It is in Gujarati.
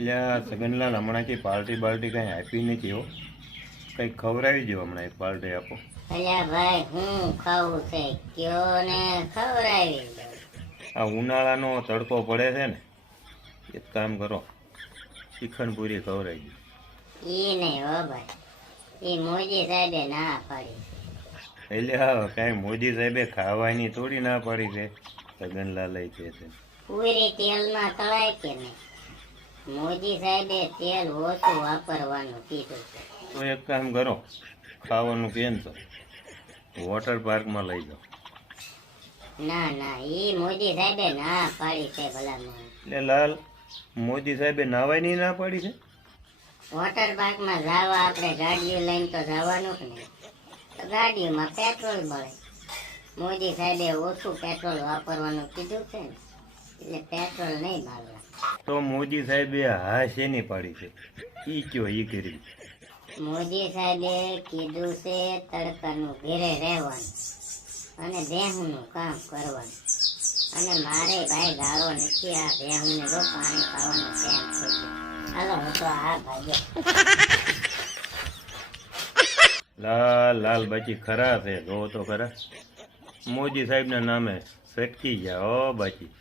એટલે આ સગનલાલ હમણાંથી પાર્ટી બાર્ટી કંઈ આપી નથી હો. કંઈક ખવડાવી દો હમણાં, એક પાર્ટી આપો. અલ્યા ભાઈ હું ખાવું છે કયો ને ખવડાવી દઉં. આ ઉનાળાનો તડકો પડે છે ને, એક કામ કરો, શ્રીખંડ પૂરી ખવડાવી દો. ઈ નહીં હો ભાઈ, ઈ મોદી સાહેબે ના પાડી. એટલે હા, કાંઈ મોદી સાહેબે ખાવાની થોડી ના પાડી છે. સગનલાલ કહે છે પૂરી તેલમાં તળાય કે નહીં. મોદી સાહેબે તેલ ઓછું વાપરવાનું કીધું છે. તો એક કામ કરો, ખાવાનું કેન્સલ, વોટર પાર્કમાં લઈ જાઓ. ના ના, ઈ મોદી સાહેબે ના પાડી છે ભલામણ. એટલે લાલ, મોદી સાહેબે નાવાની ના પાડી છે. વોટર પાર્કમાં જવા આપણે ગાડીઓ લઈને તો જવાનું કે નહીં. તો ગાડીઓમાં પેટ્રોલ મળે. મોદી સાહેબે ઓછું પેટ્રોલ વાપરવાનું કીધું છે ને, એટલે પેટ્રોલ નહીં મારવા. તો મોદી સાહેબે હા શેની પાડી છે, ઈ કયો ઈ કરી. મોદી સાહેબે કીધું છે તડકાનું ઘેરે રહેવાનું અને ભેહુંનું કામ કરવાનું. અને મારે ભાઈ ગાળો નથી, આ ભેહુંને જો પાણી ખાવાનું ટાઈમ થઈ ગયો. હાલો હું તો આ ભાગ્યો. લાલ લાલ બાજી ખરા છે, જો તો ખરા. મોદી સાહેબના નામે સટકી ગયા હો બાજી.